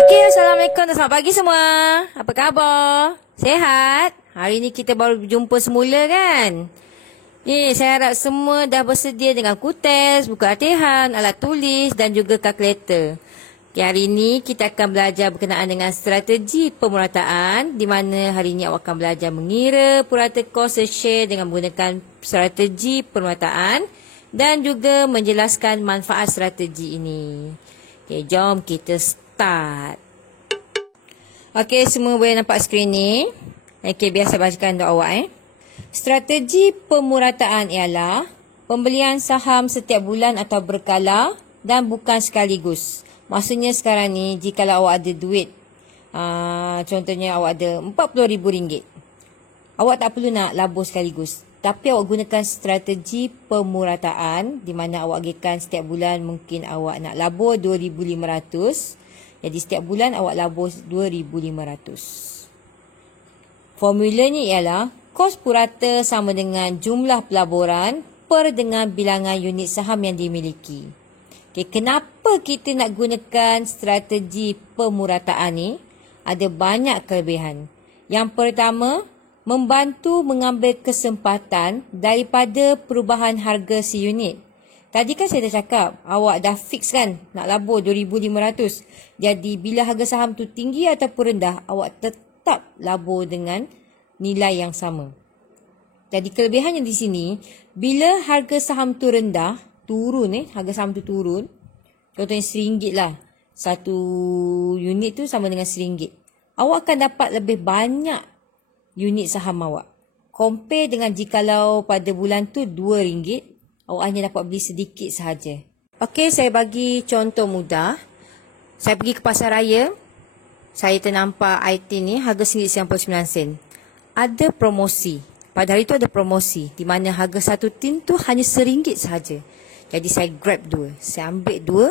Okey, Assalamualaikum dan selamat pagi semua. Apa khabar? Sehat? Hari ni kita baru berjumpa semula kan? Saya harap semua dah bersedia dengan kutas, buku latihan, alat tulis dan juga kalkulator. Hari ini kita akan belajar berkenaan dengan strategi pemurataan, di mana hari ini awak akan belajar mengira purata kos share dengan menggunakan strategi pemurataan dan juga menjelaskan manfaat strategi ini. Jom kita start. Okey, semua boleh nampak skrin ni. Okey, biasa bacakan untuk awak. Strategi pemurataan ialah pembelian saham setiap bulan atau berkala dan bukan sekaligus. Maksudnya sekarang ni, jika awak ada duit, contohnya awak ada RM40,000, awak tak perlu nak labur sekaligus. Tapi awak gunakan strategi pemurataan, di mana awak agihkan setiap bulan mungkin awak nak labur RM2,500. Jadi setiap bulan awak labur RM2,500. Formulanya ialah kos purata sama dengan jumlah pelaburan per dengan bilangan unit saham yang dimiliki. Kenapa kita nak gunakan strategi pemurataan ni? Ada banyak kelebihan. Yang pertama, membantu mengambil kesempatan daripada perubahan harga si unit. Tadi kan saya dah cakap, awak dah fix kan nak labur RM2,500. Jadi bila harga saham tu tinggi ataupun rendah, awak tetap labur dengan nilai yang sama. Jadi kelebihannya di sini, bila harga saham tu rendah, harga saham tu turun, contohnya RM1 lah. Satu unit tu sama dengan RM1. Awak akan dapat lebih banyak unit saham awak. Compare dengan jikalau pada bulan tu RM2, awak hanya dapat beli sedikit sahaja. Okey, saya bagi contoh mudah. Saya pergi ke pasar raya. Saya ternampak item ni harga RM1.99. Ada promosi. Pada hari tu ada promosi di mana harga satu tin tu hanya RM1 sahaja. Jadi saya grab dua. Saya ambil dua.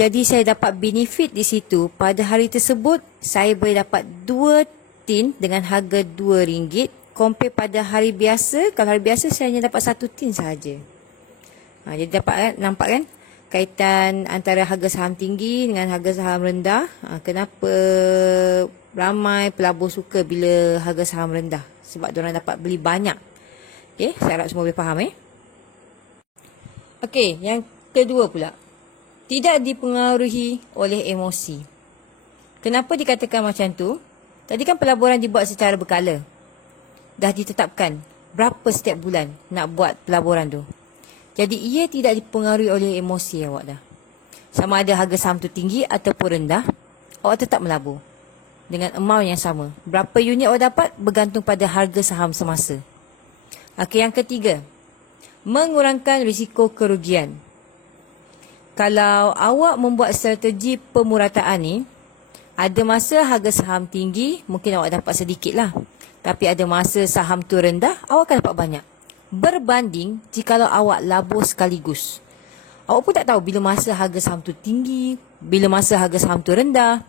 Jadi saya dapat benefit di situ. Pada hari tersebut, saya boleh dapat dua tin dengan harga RM2. Compare pada hari biasa, kalau hari biasa saya hanya dapat satu tin sahaja. Jadi dapat kan, nampak kan kaitan antara harga saham tinggi dengan harga saham rendah. Kenapa ramai pelabur suka bila harga saham rendah? Sebab diorang dapat beli banyak. Okey, saya harap semua boleh faham. Okey, yang kedua pula. Tidak dipengaruhi oleh emosi. Kenapa dikatakan macam tu? Tadi kan pelaburan dibuat secara berkala. Dah ditetapkan berapa setiap bulan nak buat pelaburan tu. Jadi ia tidak dipengaruhi oleh emosi awak dah. Sama ada harga saham tu tinggi ataupun rendah, awak tetap melabur dengan amount yang sama. Berapa unit awak dapat bergantung pada harga saham semasa. Okey, yang ketiga, mengurangkan risiko kerugian. Kalau awak membuat strategi pemurataan ni, ada masa harga saham tinggi, mungkin awak dapat sedikit lah. Tapi ada masa saham tu rendah, awak akan dapat banyak. Berbanding jikalau awak labur sekaligus. Awak pun tak tahu bila masa harga saham tu tinggi, bila masa harga saham tu rendah.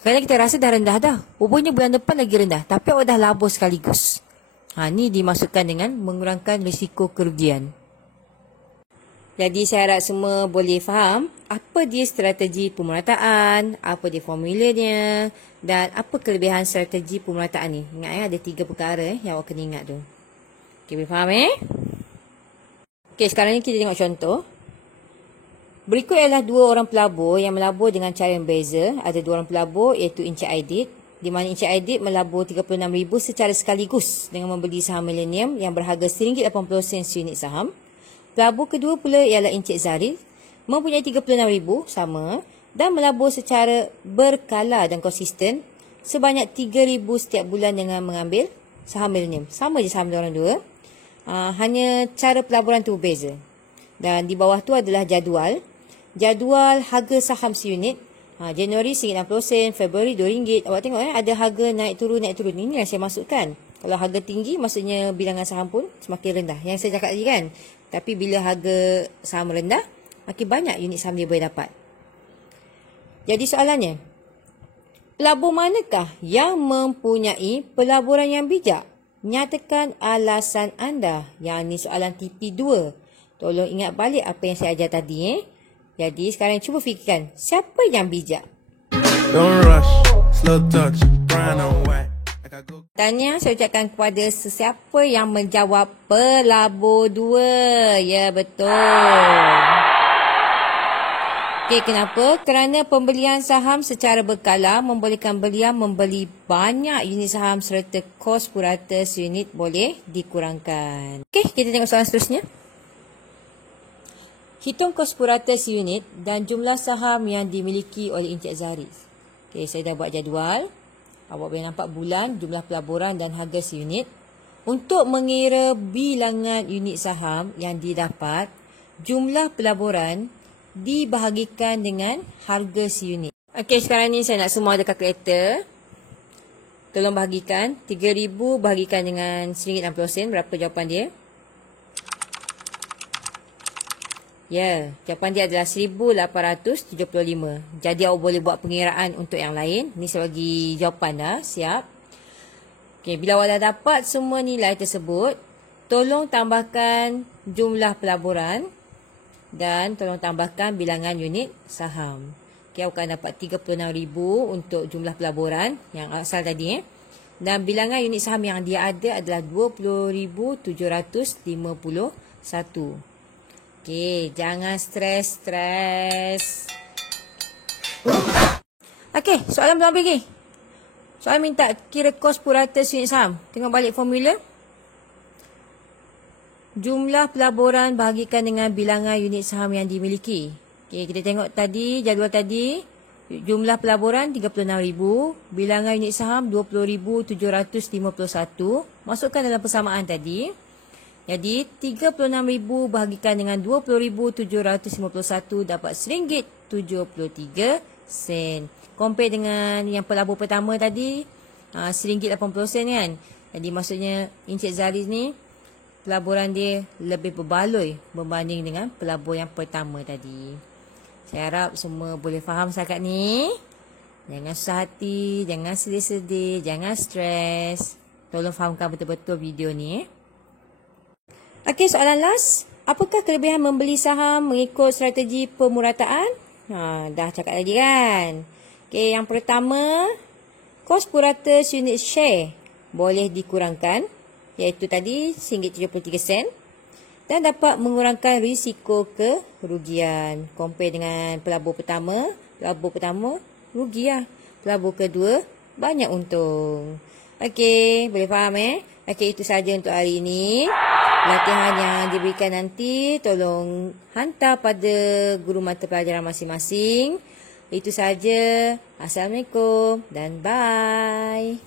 Kadang kita rasa dah rendah dah. Rupanya bulan depan lagi rendah. Tapi awak dah labur sekaligus. Ni dimaksudkan dengan mengurangkan risiko kerugian. Jadi saya harap semua boleh faham apa dia strategi pemurataan, apa dia formulanya dan apa kelebihan strategi pemurataan ni. Ingat ada 3 perkara yang awak kena ingat tu. Okey, boleh faham Okey, sekarang ni kita tengok contoh. Berikut ialah 2 orang pelabur yang melabur dengan cara yang berbeza. Ada 2 orang pelabur iaitu Encik Aidit, di mana Encik Aidit melabur RM36,000 secara sekaligus dengan membeli saham Millennium yang berharga RM1.80 unit saham. Pelabur kedua pula ialah Encik Zarif, mempunyai RM36,000 sama dan melabur secara berkala dan konsisten sebanyak RM3,000 setiap bulan dengan mengambil saham Millennium. Sama je saham diorang dua. Hanya cara pelaburan tu berbeza. Dan di bawah tu adalah jadual. Jadual harga saham seunit. Januari RM1.60, Februari RM2. Awak tengok ada harga naik turun. Ini yang saya maksudkan. Kalau harga tinggi maksudnya bilangan saham pun semakin rendah. Yang saya cakap tadi kan. Tapi bila harga saham rendah, makin banyak unit saham dia boleh dapat. Jadi soalannya, pelabur manakah yang mempunyai pelaburan yang bijak? Nyatakan alasan anda. Yang ni soalan TP2. Tolong ingat balik apa yang saya ajar tadi. Jadi sekarang cuba fikirkan, siapa yang bijak? Don't rush, slow touch, brown and white. Tanya saya ucapkan kepada sesiapa yang menjawab pelabur 2. Ya, betul. Okey, kenapa? Kerana pembelian saham secara berkala membolehkan beliau membeli banyak unit saham serta kos purata seunit boleh dikurangkan. Okey, kita tengok soalan seterusnya. Hitung kos purata seunit dan jumlah saham yang dimiliki oleh Encik Zahri. Okey, saya dah buat jadual. Awak boleh nampak bulan, jumlah pelaburan dan harga seunit. Untuk mengira bilangan unit saham yang didapat, jumlah pelaburan dibahagikan dengan harga seunit. Okey, sekarang ni saya nak semua ada kalkulator. Tolong bahagikan. 3,000 bahagikan dengan RM1.60. Berapa jawapan dia? Ya, jawapan dia adalah 1,875. Jadi awak boleh buat pengiraan untuk yang lain. Ni saya bagi jawapan dah, siap. Okey, bila awak dah dapat semua nilai tersebut, tolong tambahkan jumlah pelaburan dan tolong tambahkan bilangan unit saham. Okey, awak akan dapat 36,000 untuk jumlah pelaburan yang asal tadi. Dan bilangan unit saham yang dia ada adalah 20,751. Okey, jangan stres. Okey, soalan belum lagi. Soalan minta kira kos purata unit saham. Tengok balik formula. Jumlah pelaburan bahagikan dengan bilangan unit saham yang dimiliki. Okey, kita tengok tadi, jadual tadi. Jumlah pelaburan 36,000. Bilangan unit saham 20,751. Masukkan dalam persamaan tadi. Jadi, 36,000 bahagikan dengan 20,751 dapat RM1.73. Compare dengan yang pelabur pertama tadi, RM1.80 kan. Jadi, maksudnya Encik Zahri ni, pelaburan dia lebih berbaloi berbanding dengan pelabur yang pertama tadi. Saya harap semua boleh faham setakat ni. Jangan susah hati, jangan sedih-sedih, jangan stres. Tolong fahamkan betul-betul video ni. Okey, soalan last. Apakah kelebihan membeli saham mengikut strategi pemurataan? Dah cakap tadi kan. Okey, yang pertama, kos purata unit share boleh dikurangkan, iaitu tadi RM1.73 dan dapat mengurangkan risiko kerugian. Compare dengan pelabur pertama rugi lah. Pelabur kedua banyak untung. Okey, boleh faham Okey, itu saja untuk hari ini. Latihan yang diberikan nanti tolong hantar pada guru mata pelajaran masing-masing. Itu saja. Assalamualaikum dan bye.